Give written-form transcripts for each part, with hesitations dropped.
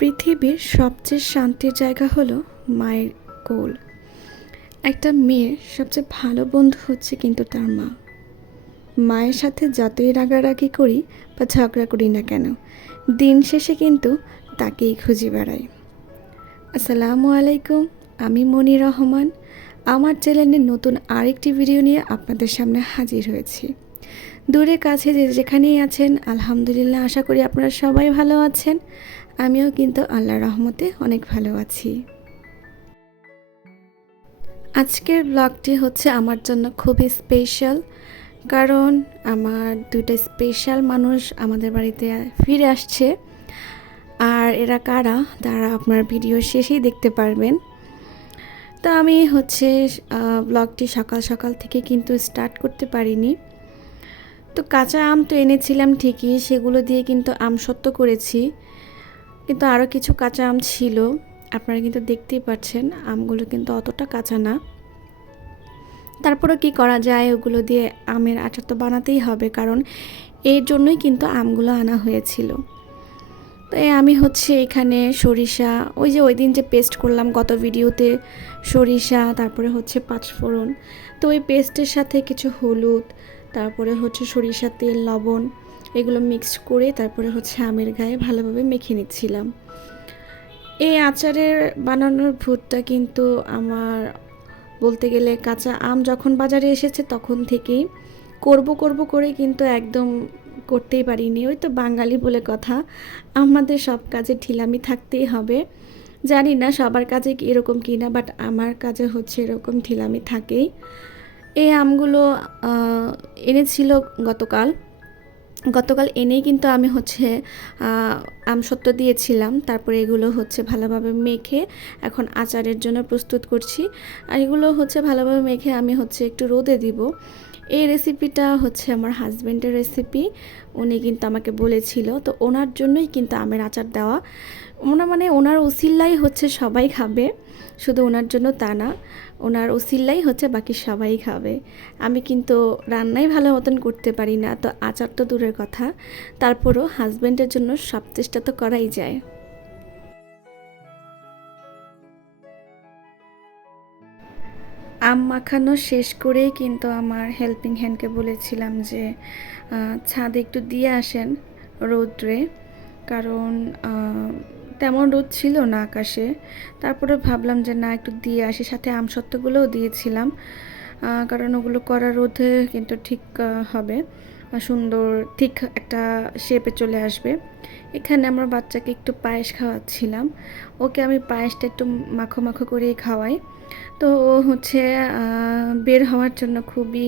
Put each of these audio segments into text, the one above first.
পৃথিবীর সবচেয়ে শান্তির জায়গা হলো মায়ের কোল। একটা মেয়ের সবচেয়ে ভালো বন্ধু হচ্ছে কিন্তু তার মা। মায়ের সাথে যতই রাগারাগি করি বা ঝগড়া করি না কেন, দিন শেষে কিন্তু তাকেই খুঁজে বেড়াই। আসসালামু আলাইকুম, আমি মনি রহমান। আমার চ্যানেলের নতুন আরেকটি ভিডিও নিয়ে আপনাদের সামনে হাজির হয়েছি। দূরে কাছে যে যেখানেই আছেন, আলহামদুলিল্লাহ, আশা করি আপনারা সবাই ভালো আছেন। আমিও কিন্তু আল্লাহর রহমতে অনেক ভালো আছি। আজকের ব্লগটি হচ্ছে আমার জন্য খুবই স্পেশাল, কারণ আমার দুটো স্পেশাল মানুষ আমাদের বাড়িতে ফিরে আসছে। আর এরা কারা, তারা আপনার ভিডিও শেষেই দেখতে পারবেন। তো আমি হচ্ছে ব্লগটি সকাল সকাল থেকে কিন্তু স্টার্ট করতে পারিনি। তো কাঁচা আম তো এনেছিলাম ঠিকই, সেগুলো দিয়ে কিন্তু আমসত্ত্ব করেছি, কিন্তু আরও কিছু কাঁচা আম ছিল। আপনারা কিন্তু দেখতেই পাচ্ছেন আমগুলো কিন্তু অতটা কাঁচা না। তারপরে কি করা যায়, ওগুলো দিয়ে আমের আচার তো বানাতেই হবে, কারণ এর জন্যই কিন্তু আমগুলো আনা হয়েছিল। তো আমি হচ্ছে এখানে সরিষা, ওই দিন যে পেস্ট করলাম গত ভিডিওতে, সরিষা, তারপরে হচ্ছে পাঁচফোড়ন, তো ওই পেস্টের সাথে কিছু হলুদ, তারপরে হচ্ছে সরিষা তেল, লবণ, এগুলো মিক্সড করে তারপরে হচ্ছে আমের গায়ে ভালোভাবে মেখে নিচ্ছিলাম। এই আচারের বানানোর ভূতটা কিন্তু আমার বলতে গেলে কাঁচা আম যখন বাজারে এসেছে তখন থেকেই করব করে কিন্তু একদম করতেই পারিনি। ওই তো বাঙালি বলে কথা, আমাদের সব কাজে ঢিলামি থাকতেই হবে। জানি না সবার কাজে এরকম কি না, বাট আমার কাজে হচ্ছে এরকম ঢিলামি থাকেই। এই আমগুলো এনেছিল গতকাল এনেই কিন্তু আমি হচ্ছে আমসত্ত্ব দিয়েছিলাম। তারপরে এগুলো হচ্ছে ভালোভাবে মেখে এখন আচারের জন্য প্রস্তুত করছি। আর এগুলো হচ্ছে ভালোভাবে মেখে আমি হচ্ছে একটু রোদে দিব। এই রেসিপিটা হচ্ছে আমার হাজব্যান্ডের রেসিপি, উনি কিন্তু আমাকে বলেছিল, তো ওনার জন্যই কিন্তু আমের আচার দেওয়া। ওনার ওসিল্লাই হচ্ছে সবাই খাবে, শুধু ওনার জন্য তা না, ওনার ওসিল্লাই হচ্ছে বাকি সবাই খাবে। আমি কিন্তু রান্নাই ভালো মতন করতে পারি না, তো আচার তো দূরের কথা, তারপরও হাজব্যান্ডের জন্য সব চেষ্টা তো করাই যায়। আম মাখানো শেষ করেই কিন্তু আমার হেল্পিং হ্যান্ডকে বলেছিলাম যে ছাদে একটু দিয়ে আসেন রৌদ্রে, কারণ তেমন রোদ ছিল না আকাশে। তারপরে ভাবলাম যে না, একটু দিয়ে আসি, সাথে আমসত্ত্বগুলোও দিয়েছিলাম, কারণ ওগুলো করা রোদে কিন্তু ঠিক হবে, সুন্দর ঠিক একটা শেপে চলে আসবে। এখানে আমার বাচ্চাকে একটু পায়েস খাওয়াচ্ছিলাম, ওকে আমি পায়েসটা একটু মাখো মাখো করেই খাওয়াই। তো ও হচ্ছে বের হওয়ার জন্য খুবই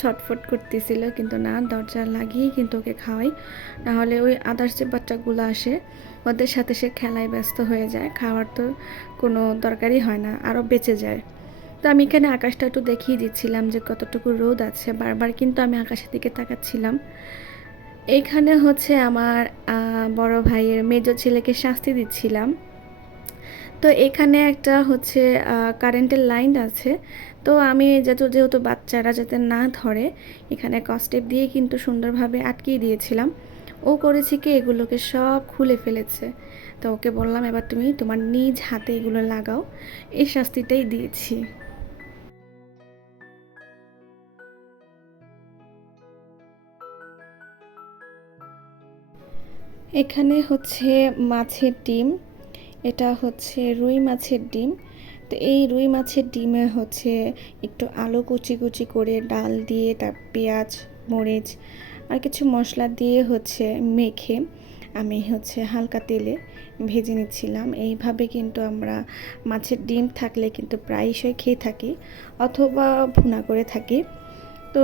ছটফট করতেছিল, কিন্তু না, দরজা লাগিয়েই কিন্তু ওকে খাওয়াই, নাহলে ওই আদার্স যে বাচ্চাগুলো আসে ওদের সাথে সে খেলায় ব্যস্ত হয়ে যায়, খাওয়ার তো কোনো দরকারই হয় না, আরও বেঁচে যায়। তো আমি এখানে আকাশটা একটু দেখিয়ে দিচ্ছিলাম যে কতটুকু রোদ আছে, বারবার কিন্তু আমি আকাশের দিকে তাকাচ্ছিলাম। এইখানে হচ্ছে আমার বড় ভাইয়ের মেজো ছেলেকে শাস্তি দিচ্ছিলাম। তো এখানে একটা হচ্ছে কারেন্টের লাইন আছে, তো আমি যেহেতু বাচ্চারা যাতে না ধরে, এখানে কস্টেপ দিয়ে কিন্তু সুন্দরভাবে আটকিয়ে দিয়েছিলাম। ও করেছে কি, এগুলোকে সব খুলে ফেলেছে। তো ওকে বললাম, এবার তুমি তোমার নিজ হাতে এগুলো লাগাও, এই শাস্তিটাই দিয়েছি। এখানে হচ্ছে মাছের ডিম, এটা হচ্ছে রুই মাছের ডিম। তো এই রুই মাছের ডিমে হচ্ছে একটু আলু কুচি কুচি করে ডাল দিয়ে, তার পেঁয়াজ, মরিচ আর কিছু মশলা দিয়ে হচ্ছে মেখে আমি হচ্ছে হালকা তেলে ভেজে নিচ্ছিলাম। এইভাবে কিন্তু আমরা মাছের ডিম থাকলে কিন্তু প্রায়শই খেয়ে থাকি অথবা ভুনা করে থাকি। তো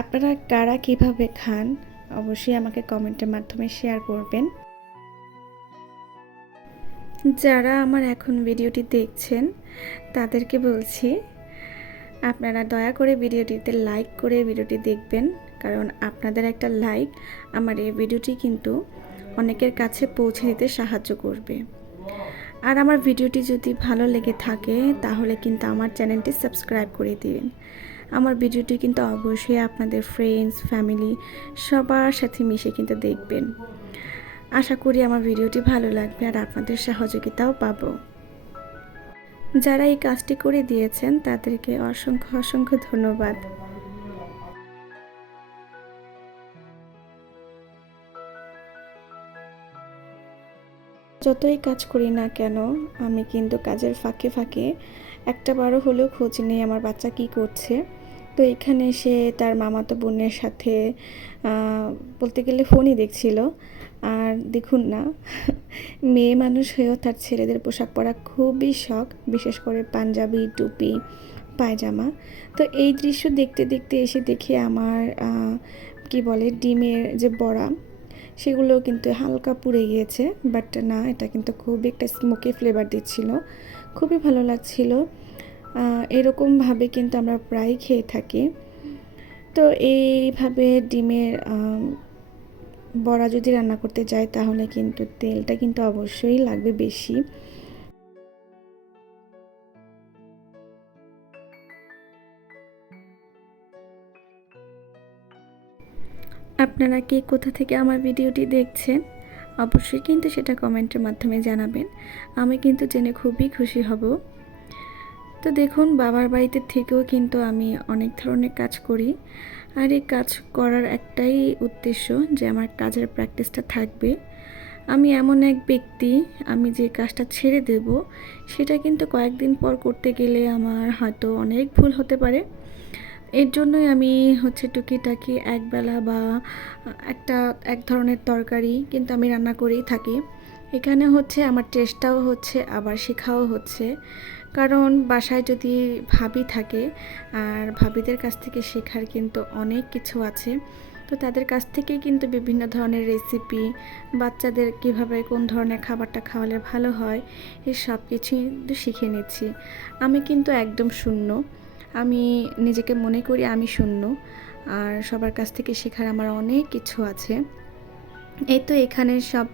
আপনারা কারা কিভাবে খান অবশ্যই আমাকে কমেন্টের মাধ্যমে শেয়ার করবেন। যারা আমার এখন ভিডিওটি দেখছেন তাদেরকে বলছি, আপনারা দয়া করে ভিডিওটিতে লাইক করে ভিডিওটি দেখবেন, কারণ আপনাদের একটা লাইক আমার এই ভিডিওটি কিন্তু অনেকের কাছে পৌঁছে দিতে সাহায্য করবে। আর আমার ভিডিওটি যদি ভালো লেগে থাকে তাহলে কিন্তু আমার চ্যানেলটি সাবস্ক্রাইব করে দিবেন। আমার ভিডিওটি কিন্তু অবশ্যই আপনাদের ফ্রেন্ডস, ফ্যামিলি সবার সাথে মিশে কিন্তু দেখবেন। আশা করি আমার ভিডিওটি ভালো লাগবে আর আপনাদের সহযোগিতাও পাবো। যারা এই কাজটি করে দিয়েছেন তাদেরকে অসংখ্য অসংখ্য ধন্যবাদ। যতই কাজ করি না কেন আমি কিন্তু কাজের ফাঁকে ফাঁকে একটা বারও হলেও খোঁজ নেই আমার বাচ্চা কি করছে। তো এখানে সে তার মামাতো বোনের সাথে বলতে গেলে ফোনই দেখছিল। আর দেখুন না, মেয়ে মানুষ হয়েও তার ছেলেদের পোশাক পরা খুবই শখ, বিশেষ করে পাঞ্জাবি, টুপি, পায়জামা। তো এই দৃশ্য দেখতে দেখতে এসে দেখি আমার কি বলে ডিমের যে বড়া সেগুলো কিন্তু হালকা পুড়ে গিয়েছে, বাট না, এটা কিন্তু খুবই একটা স্মোকি ফ্লেভার দিচ্ছিল, খুবই ভালো লাগছিল। এরকমভাবে কিন্তু আমরা প্রায় খেয়ে থাকি। তো এইভাবে ডিমের বড়া যদি রান্না করতে যাই তাহলে কিন্তু তেলটা কিন্তু অবশ্যই লাগবে বেশি। আপনারা কে কোথা থেকে আমার ভিডিওটি দেখছেন অবশ্যই কিন্তু সেটা কমেন্টের মাধ্যমে জানাবেন, আমি কিন্তু জেনে খুবই খুশি হব। তো দেখুন, বাবার বাড়িতে থেকেও কিন্তু আমি অনেক ধরনের কাজ করি, আর এই কাজ করার একটাই উদ্দেশ্য যে আমার কাজের প্র্যাকটিসটা থাকবে। আমি এমন এক ব্যক্তি, আমি যে কাজটা ছেড়ে দেব সেটা কিন্তু কয়েকদিন পর করতে গেলে আমার হয়তো অনেক ভুল হতে পারে। এর জন্যই আমি হচ্ছে টুকিটাকি একবেলা বা এক ধরনের তরকারি কিন্তু আমি রান্না করেই থাকি। এখানে হচ্ছে আমার টেস্টটাও হচ্ছে আবার শেখাও হচ্ছে, কারণ বাসায় যদি ভাবি থাকে আর ভাবিদের কাছ থেকে শেখার কিন্তু অনেক কিছু আছে। তো তাদের কাছ থেকেই কিন্তু বিভিন্ন ধরনের রেসিপি, বাচ্চাদের কিভাবে কোন ধরনের খাবারটা খাওয়ালে ভালো হয়, এই সব কিছুই কিন্তু শিখে নিচ্ছি। আমি কিন্তু একদম শূন্য, আমি নিজেকে মনে করি আমি শূন্য, আর সবার কাছ থেকে শেখার আমার অনেক কিছু আছে। এই তো এখানে সব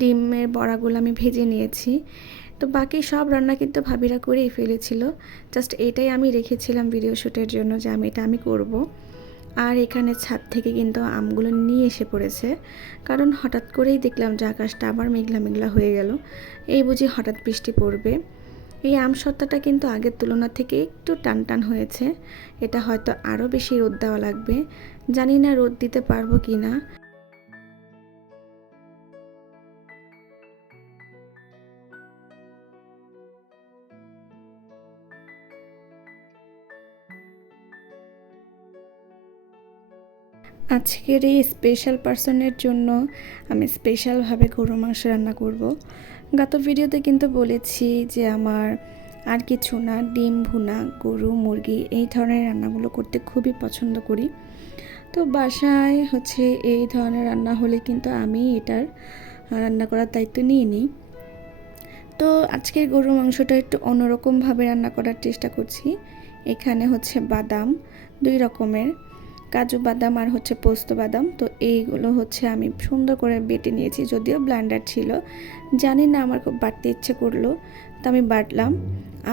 ডিমের বড়াগুলো আমি ভেজে নিয়েছি। তো বাকি সব রান্না কিন্তু ভাবিরা করেই ফেলেছিল, জাস্ট এটাই আমি রেখেছিলাম ভিডিও শ্যুটের জন্য যে আমি করব। আর এখানে ছাদ থেকে কিন্তু আমগুলো নিয়ে এসে পড়েছে, কারণ হঠাৎ করেই দেখলাম যে আকাশটা আবার মেঘলা মেঘলা হয়ে গেল, এই বুঝি হঠাৎ বৃষ্টি পড়বে। এই আম সত্তাটা কিন্তু আগের তুলনা থেকে একটু টান টান হয়েছে, এটা হয়তো আরও বেশি রোদ দেওয়া লাগবে, জানি না রোদ দিতে পারবো কি না। আজকের এই স্পেশাল পার্সনের জন্য আমি স্পেশালভাবে গরু মাংস রান্না করব। গত ভিডিওতে কিন্তু বলেছি যে আমার আর কিছু না, ডিম ভুনা, গরু, মুরগি এই ধরনের রান্নাগুলো করতে খুবই পছন্দ করি। তো বাসায় হচ্ছে এই ধরনের রান্না হলে কিন্তু আমি এটার রান্না করার দায়িত্ব নিয়ে নিই। তো আজকের গরু মাংসটা একটু অন্যরকমভাবে রান্না করার চেষ্টা করছি। এখানে হচ্ছে বাদাম 2 রকমের, কাজু বাদাম আর হচ্ছে পোস্ত বাদাম। তো এইগুলো হচ্ছে আমি সুন্দর করে বেটে নিয়েছি, যদিও ব্লেন্ডার ছিল, জানি না আমার খুব বাটতে ইচ্ছে করলো তো আমি বাটলাম।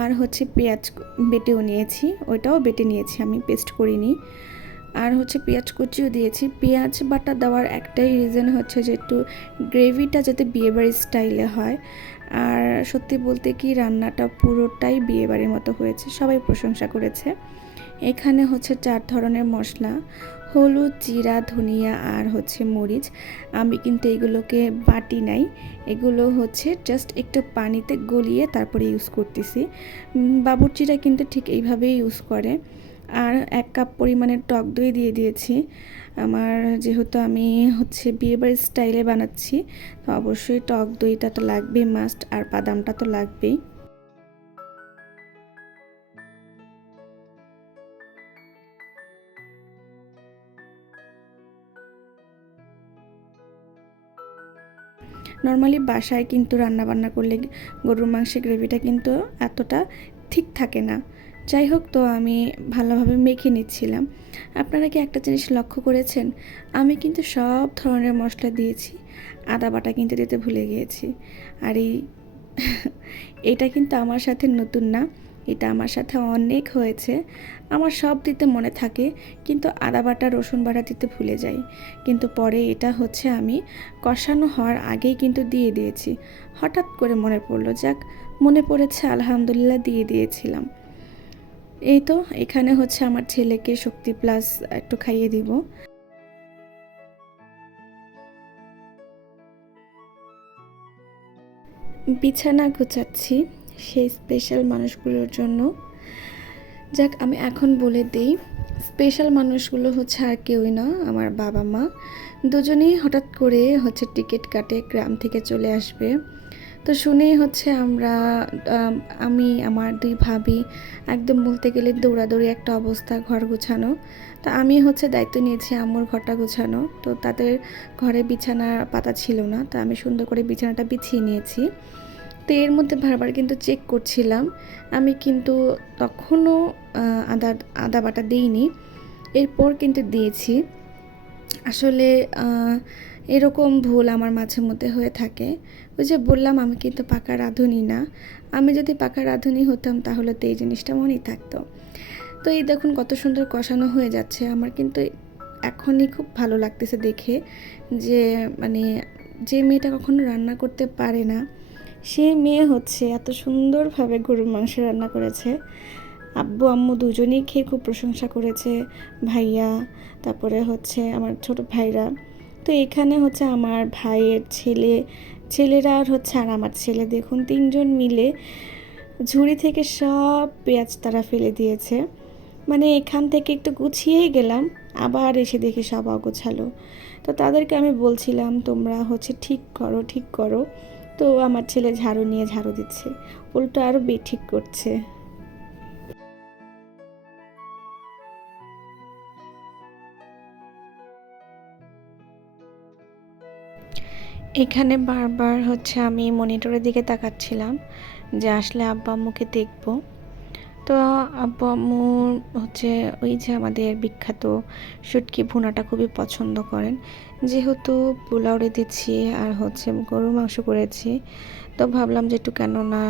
আর হচ্ছে পেঁয়াজ বেটেও নিয়েছি, ওইটাও বেটে নিয়েছি, আমি পেস্ট করিনি। আর হচ্ছে পেঁয়াজ কুচিও দিয়েছি। পেঁয়াজ বাটা দেওয়ার একটাই রিজন হচ্ছে যে একটু গ্রেভিটা যাতে বিয়েবাড়ির স্টাইলে হয়। আর সত্যি বলতে কি, রান্নাটা পুরোটাই বিয়েবাড়ির মতো হয়েছে, সবাই প্রশংসা করেছে। এখানে হচ্ছে 4 ধরনের মশলা, হলুদ, জিরা, ধনিয়া আর হচ্ছে মরিচ। আমি কিন্তু এগুলোকে বাটি নাই, এগুলো হচ্ছে জাস্ট একটু পানিতে গলিয়ে তারপরে ইউজ করতেছি। বাবুর্চিরা কিন্তু ঠিক এইভাবেই ইউজ করে। আর 1 কাপ পরিমাণের টক দই দিয়ে দিয়েছি। আমার যেহেতু আমি বিয়েবাড়ির স্টাইলে বানাচ্ছি, তো অবশ্যই টক দইটা তো লাগবেই মাস্ট, আর বাদামটা তো লাগবেই। নর্মালি বাসায় কিন্তু রান্নাবান্না করলে গরুর মাংসের গ্রেভিটা কিন্তু এতটা ঠিক থাকে না। যাই হোক, তো আমি ভালোভাবে মেখে নিচ্ছিলাম। আপনারা কি একটা জিনিস লক্ষ্য করেছেন? আমি কিন্তু সব ধরনের মশলা দিয়েছি, আদা বাটা কিন্তু দিতে ভুলে গিয়েছি। আর এটা কিন্তু আমার সাথে নতুন না, এটা আমার সাথে অনেক হয়েছে। আমার সব দিতে মনে থাকে, কিন্তু আদা বাটা রসুন বাটা দিতে ভুলে যাই। কিন্তু পরে এটা আমি কষানো হওয়ার আগেই কিন্তু দিয়ে দিয়েছি। হঠাৎ করে মনে পড়লো, যাক মনে পড়েছে, আলহামদুলিল্লাহ দিয়ে দিয়েছিলাম। এই তো এখানে আমার ছেলেকে শক্তি প্লাস একটু খাইয়ে দিব। বিছানা গোছাচ্ছি সেই স্পেশাল মানুষগুলোর জন্য। যাক, আমি এখন বলে দিই, স্পেশাল মানুষগুলো আর কেউই না, আমার বাবা মা দুজনেই হঠাৎ করে টিকিট কাটে গ্রাম থেকে চলে আসবে। তো শুনেই আমরা আমি আমার 2 ভাবি একদম বলতে গেলে দৌড়াদৌড়ি একটা অবস্থা, ঘর গোছানো। তো আমি দায়িত্ব নিয়েছি আম্মুর ঘরটা গোছানো। তো তাদের ঘরে বিছানা পাতা ছিল না, তো আমি সুন্দর করে বিছানাটা বিছিয়ে নিয়েছি। তো এর মধ্যে বারবার কিন্তু চেক করছিলাম, আমি কিন্তু তখনও আদা বাটা দিইনি, এরপর কিন্তু দিয়েছি। আসলে এরকম ভুল আমার মাঝে মধ্যে হয়ে থাকে। ওই যে বললাম, আমি কিন্তু পাকা রাঁধুনি না। আমি যদি পাকা রাঁধুনি হতাম তাহলে তো এই জিনিসটা মনেই থাকতো। তো এই দেখুন কত সুন্দর কষানো হয়ে যাচ্ছে। আমার কিন্তু এখনই খুব ভালো লাগতেছে দেখে, যে মানে যে মেয়েটা কখনো রান্না করতে পারে না, সে মেয়ে এত সুন্দরভাবে গরুর মাংস রান্না করেছে। আব্বু আম্মু দুজনেই খেয়ে খুব প্রশংসা করেছে, ভাইয়া, তারপরে আমার ছোট ভাইরা। তো এখানে আমার ভাইয়ের ছেলেরা আর আর আমার ছেলে, দেখুন 3 জন মিলে ঝুড়ি থেকে সব পেঁয়াজ তারা ফেলে দিয়েছে। মানে এখান থেকে একটু গুছিয়েই গেলাম, আবার এসে দেখি সব অগোছালো। তো তাদেরকে আমি বলছিলাম, তোমরা ঠিক করো, ঠিক করো। তো আমার ছেলে ঝাড়ু নিয়ে ঝাড়ু দিচ্ছে, উল্টো আরও বেঠিক করছে। এখানে বারবার আমি মনিটরের দিকে তাকাচ্ছিলাম, যে আসলে আব্বু আম্মুকে দেখব। তো আব্বু আম্মুর ওই যে আমাদের বিখ্যাত শুটকি ভুনাটা খুবই পছন্দ করেন। যেহেতু পোলাও দিচ্ছি আর গরুর মাংস করেছি, তো ভাবলাম যে একটু কেন না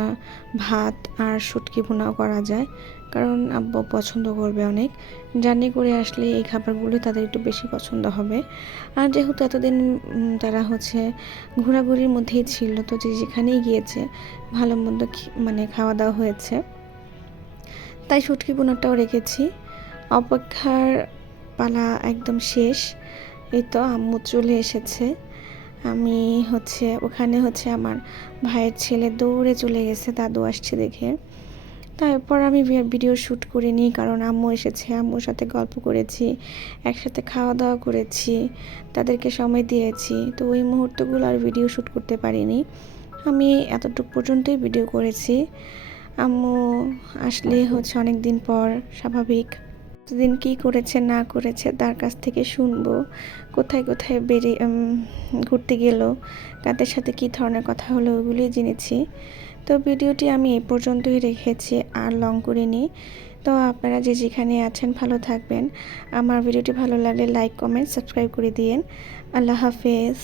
ভাত আর শুটকি ভুনাও করা যায়, কারণ আব্বু পছন্দ করবে অনেক। জার্নি করে আসলে এই খাবারগুলো তাদের একটু বেশি পছন্দ হবে। আর যেহেতু এতদিন তারা ঘোরাঘুরির মধ্যেই ছিল, তো যে যেখানেই গিয়েছে ভালো মন্দ মানে খাওয়া দাওয়া হয়েছে, তাই শুটকি ভুনাটাও রেখেছি। অপেক্ষার পালা একদম শেষ। এই তো আম্মু চলে এসেছে। আমি ওখানে আমার ভাইয়ের ছেলে দৌড়ে চলে গেছে দাদু আসছে দেখে। তারপর আমি ভিডিও শ্যুট করে নিই, কারণ আম্মু এসেছে, আম্মুর সাথে গল্প করেছি, একসাথে খাওয়া দাওয়া করেছি, তাদেরকে সময় দিয়েছি। তো ওই মুহূর্তগুলো আর ভিডিও শ্যুট করতে পারিনি, আমি এতটুকু পর্যন্তই ভিডিও করেছি। আম্মু আসলে অনেক দিন পর, স্বাভাবিক, দিন কী করেছে না করেছে তার কাছ থেকে শুনবো, কোথায় কোথায় ঘুরতে গেল, কাদের সাথে কী ধরনের কথা হলো, ওগুলোই জেনেছি। তো ভিডিওটি আমি এই পর্যন্তই রেখেছি, আর লং করিনি। তো আপনারা যে যেখানে আছেন ভালো থাকবেন। আমার ভিডিওটি ভালো লাগলে লাইক, কমেন্ট, সাবস্ক্রাইব করে দিয়েন। আল্লাহ হাফেজ।